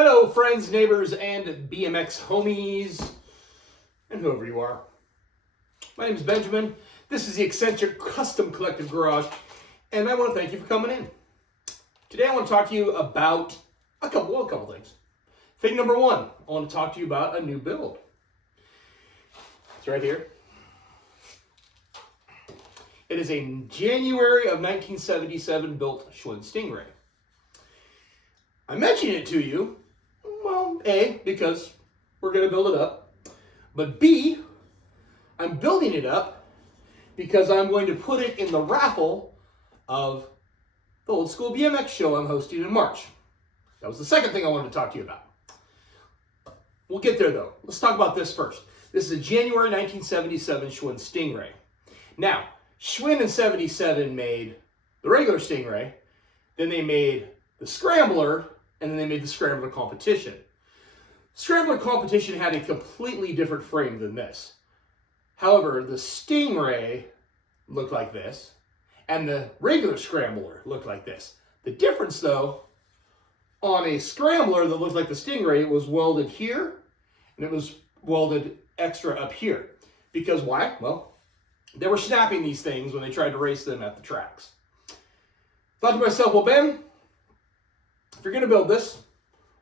Hello, friends, neighbors, and BMX homies, and whoever you are. My name is Benjamin. This is the Eccentric Custom Collective Garage, and I want to thank you for coming in. Today I want to talk to you about a couple things. Thing number one, I want to talk to you about a new build. It's right here. It is a January of 1977 built Schwinn Stingray. I mentioned it to you, well, A, because we're going to build it up, but B, I'm building it up because I'm going to put it in the raffle of the Old School BMX show I'm hosting in March. That was the second thing I wanted to talk to you about. We'll get there though. Let's talk about this first. This is a January 1977 Schwinn Stingray. Now, Schwinn in 77 made the regular Stingray, then they made the Scrambler, and then they made the Scrambler Competition. Scrambler Competition had a completely different frame than this. However, the Stingray looked like this, and the regular Scrambler looked like this. The difference, though, on a Scrambler that looked like the Stingray, it was welded here, and it was welded extra up here. Because why? Well, they were snapping these things when they tried to race them at the tracks. Thought to myself, well, Ben, if you're going to build this,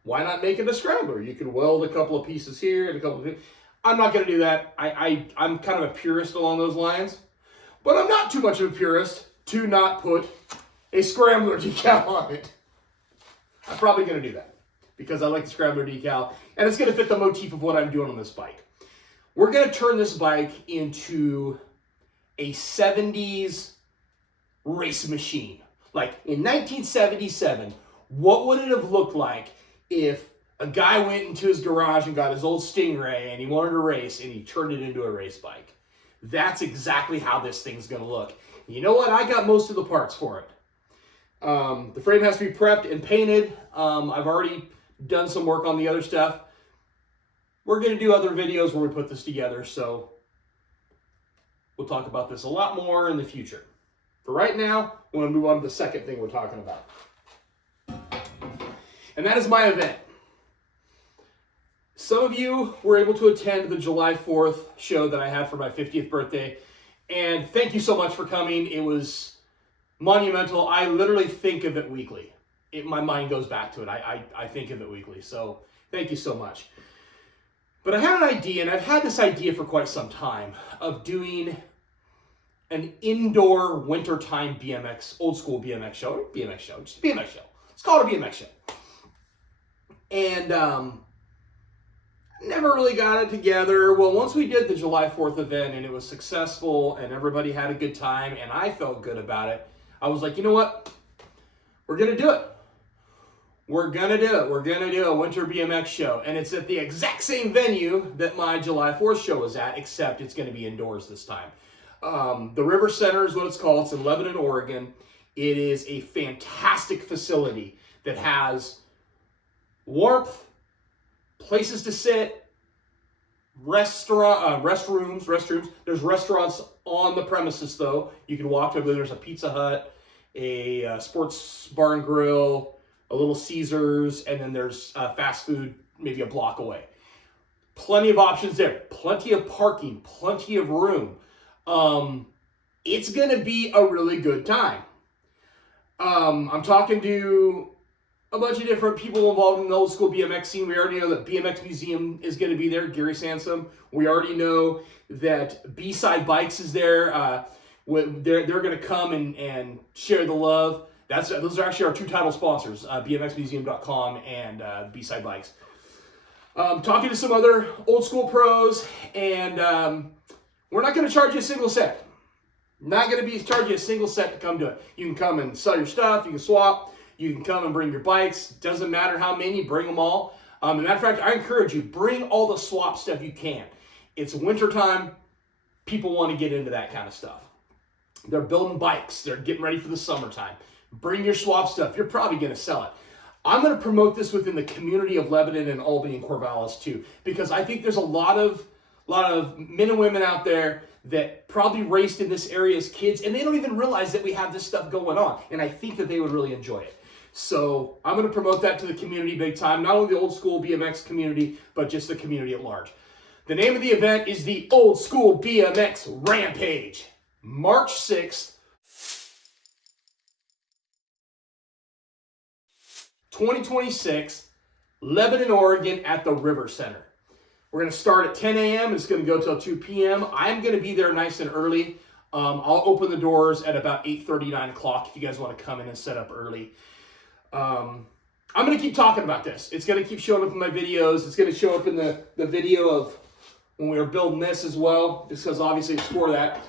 why not make it a Scrambler? You can weld a couple of pieces here and a couple of... I'm not going to do that. I'm kind of a purist along those lines. But I'm not too much of a purist to not put a Scrambler decal on it. I'm probably going to do that because I like the Scrambler decal. And it's going to fit the motif of what I'm doing on this bike. We're going to turn this bike into a 70s race machine. Like in 1977... what would it have looked like if a guy went into his garage and got his old Stingray and he wanted to race and he turned it into a race bike? That's exactly how this thing's going to look. You know what? I got most of the parts for it. The frame has to be prepped and painted. I've already done some work on the other stuff. We're going to do other videos where we put this together, so we'll talk about this a lot more in the future. For right now, we're going to move on to the second thing we're talking about. And that is my event. Some of you were able to attend the July 4th show that I had for my 50th birthday. And thank you so much for coming. It was monumental. I literally think of it weekly. My mind goes back to it. I think of it weekly. So thank you so much. But I had an idea, and I've had this idea for quite some time, of doing an indoor wintertime BMX, old school BMX show. BMX show. Just BMX show. Let's call it a BMX show. And never really got it together. Well, once we did the July 4th event and it was successful and everybody had a good time and I felt good about it, I was like, you know what? We're going to do it. We're going to do it. We're going to do a winter BMX show. And it's at the exact same venue that my July 4th show was at, except it's going to be indoors this time. The River Center is what it's called. It's in Lebanon, Oregon. It is a fantastic facility that has warmth, places to sit, restrooms. There's restaurants on the premises, though. You can walk to it. There's a Pizza Hut, a sports bar and grill, a Little Caesars, and then there's fast food maybe a block away. Plenty of options there. Plenty of parking. Plenty of room. It's going to be a really good time. I'm talking to a bunch of different people involved in the old school BMX scene. We already know that BMX Museum is going to be there, Gary Sansom. We already know that B-Side Bikes is there. They're going to come and share the love. Those are actually our two title sponsors, bmxmuseum.com and B-Side Bikes. Talking to some other old school pros, and we're not going to charge you a single cent. Not going to be charging you a single cent to come do it. You can come and sell your stuff. You can swap. You can come and bring your bikes. Doesn't matter how many, bring them all. As a matter of fact, I encourage you, bring all the swap stuff you can. It's wintertime. People want to get into that kind of stuff. They're building bikes. They're getting ready for the summertime. Bring your swap stuff. You're probably going to sell it. I'm going to promote this within the community of Lebanon and Albany and Corvallis too, because I think there's a lot of men and women out there that probably raced in this area as kids, and they don't even realize that we have this stuff going on, and I think that they would really enjoy it. So I'm going to promote that to the community big time, not only the old school BMX community, but just the community at large. The name of the event is the Old School BMX Rampage, March 6th, 2026, Lebanon, Oregon at the River Center. We're going to start at 10 a.m. It's going to go till 2 p.m. I'm going to be there nice and early. I'll open the doors at about 8:30, 9 o'clock if you guys want to come in and set up early. I'm going to keep talking about this. It's going to keep showing up in my videos. It's going to show up in the video of when we were building this as well, just because obviously it's for that.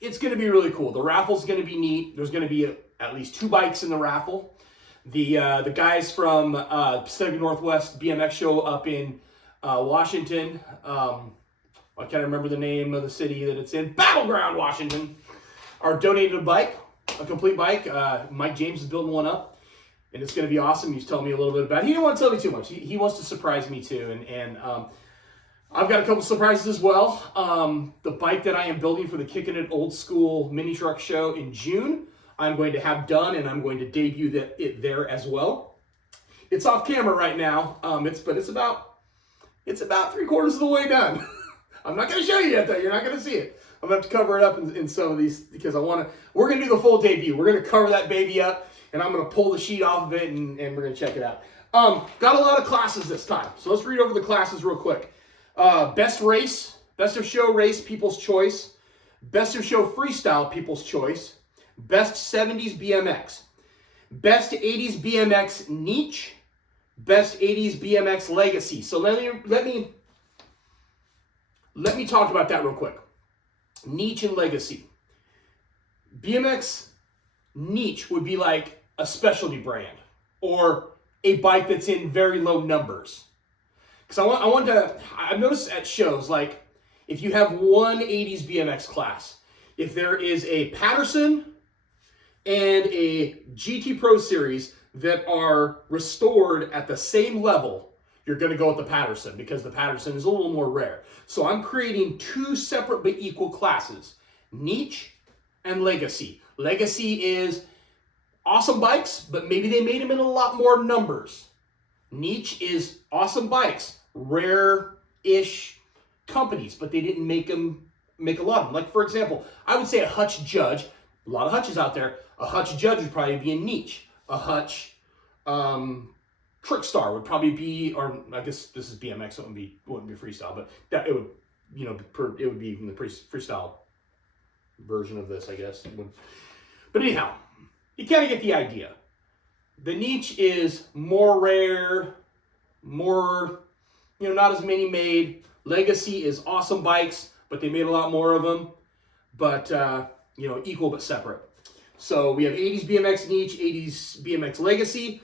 It's going to be really cool. The raffle's going to be neat. There's going to be at least 2 bikes in the raffle. The guys from Pacific Northwest BMX show up in Washington. I can't remember the name of the city that it's in. Battleground, Washington. Are donated a bike, a complete bike. Mike James is building one up, and it's going to be awesome. He's telling me a little bit about it. He didn't want to tell me too much. He wants to surprise me too, and I've got a couple surprises as well. The bike that I am building for the Kickin' It Old School Mini Truck Show in June, I'm going to have done, and I'm going to debut it there as well. It's off camera right now, but it's about 3/4 of the way done. I'm not going to show you yet, though. You're not going to see it. I'm going to have to cover it up in some of these because we're going to do the full debut. We're going to cover that baby up, and I'm going to pull the sheet off of it, and we're going to check it out. Got a lot of classes this time, so let's read over the classes real quick. Best of show race, People's Choice. Best of show freestyle, People's Choice. Best 70s BMX. Best 80s BMX niche. Best 80s BMX legacy. So let me talk about that real quick. Niche and legacy. BMX niche would be like a specialty brand or a bike that's in very low numbers. Because I've noticed at shows, like if you have one 80s BMX class, if there is a Patterson and a GT Pro Series that are restored at the same level, you're going to go with the Patterson because the Patterson is a little more rare. So I'm creating 2 separate but equal classes, niche and legacy. Legacy is awesome bikes, but maybe they made them in a lot more numbers. Niche is awesome bikes, rare-ish companies, but they didn't make a lot of them. Like, for example, I would say a Hutch Judge, a lot of Hutches out there, a Hutch Judge would probably be a niche. A Hutch Trickstar would probably be, or I guess this is BMX, so it wouldn't be freestyle, but that it would be even the freestyle version of this, I guess. But anyhow, you kind of get the idea. The niche is more rare, more, not as many made. Legacy is awesome bikes, but they made a lot more of them, but, equal but separate. So we have 80s BMX niche, 80s BMX legacy,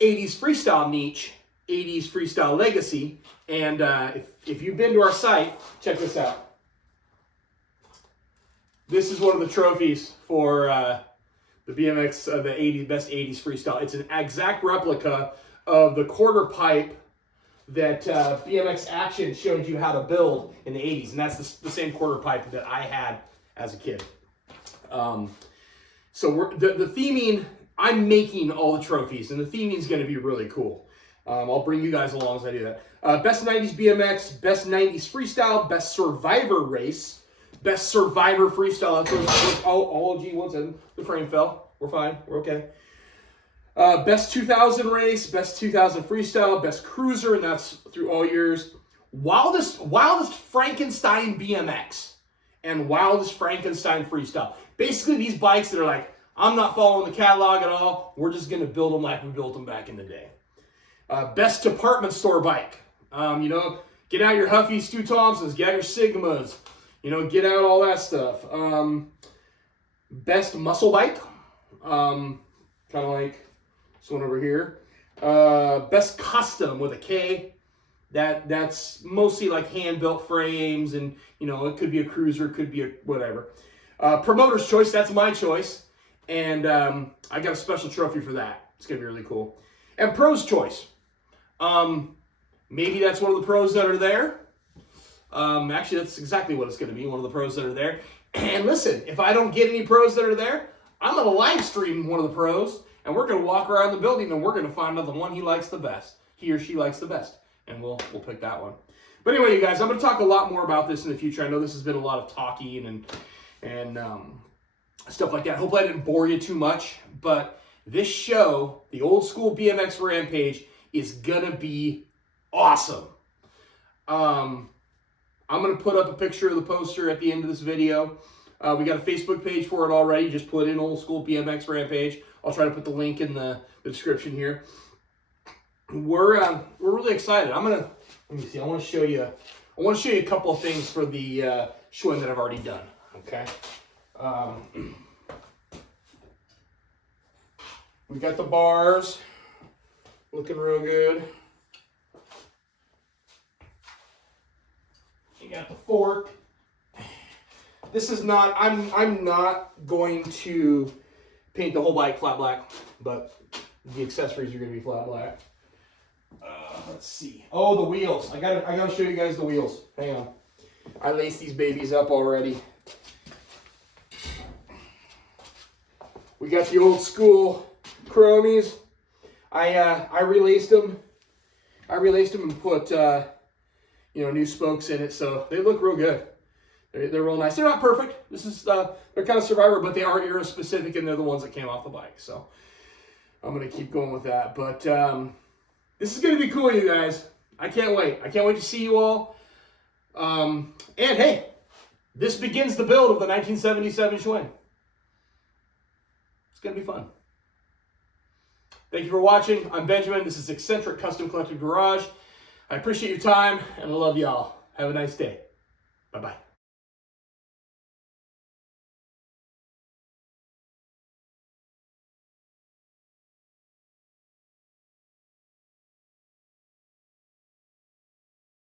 80s freestyle niche, 80s freestyle legacy, and if you've been to our site, check this out. This is one of the trophies for the BMX, the best 80s freestyle. It's an exact replica of the quarter pipe that BMX Action showed you how to build in the 80s, and that's the same quarter pipe that I had as a kid. So the theming, I'm making all the trophies, and the theming is going to be really cool. I'll bring you guys along as I do that. Best 90s BMX, best 90s freestyle, best survivor race, best survivor freestyle. Gee, 1 second. The frame fell. We're fine. We're okay. Best 2000 race, best 2000 freestyle, best cruiser, and that's through all years. Wildest Frankenstein BMX and wildest Frankenstein freestyle. Basically, these bikes that are like, I'm not following the catalog at all. We're just going to build them like we built them back in the day. Best department store bike. Get out your Huffy Stu Thompsons, get out your Sigmas, get out all that stuff. Best muscle bike. Kind of like this one over here. Best custom with a K. That's mostly like hand-built frames, and it could be a cruiser, could be a whatever. Promoter's choice, that's my choice, and I got a special trophy for that. It's gonna be really cool. And pro's choice. Maybe that's one of the pros that are there. Actually, that's exactly what it's gonna be, one of the pros that are there. And listen, if I don't get any pros that are there, I'm going to live stream one of the pros, and we're going to walk around the building, and we're going to find out the one he likes the best. He or she likes the best, and we'll pick that one. But anyway, you guys, I'm going to talk a lot more about this in the future. I know this has been a lot of talking and stuff like that. Hopefully I didn't bore you too much, but this show, the Old School BMX Rampage, is going to be awesome. I'm going to put up a picture of the poster at the end of this video. We got a Facebook page for it already. Just put in Old School BMX Rampage. I'll try to put the link in the description here. We're really excited. Let me see. I want to show you a couple of things for the Schwinn that I've already done. Okay. We got the bars looking real good. You got the fork. This is not, I'm not going to paint the whole bike flat black, but the accessories are going to be flat black. Let's see. Oh, the wheels. I gotta show you guys the wheels. Hang on. I laced these babies up already. We got the Old School chromies. I relaced them. I relaced them and put new spokes in it, so they look real good. They're real nice. They're not perfect. This is they're kind of Survivor, but they are era specific, and they're the ones that came off the bike. So I'm gonna keep going with that. But this is gonna be cool, you guys. I can't wait. I can't wait to see you all. And hey, this begins the build of the 1977 Schwinn. It's gonna be fun. Thank you for watching. I'm Benjamin. This is Eccentric Custom Collected Garage. I appreciate your time, and I love y'all. Have a nice day. Bye-bye.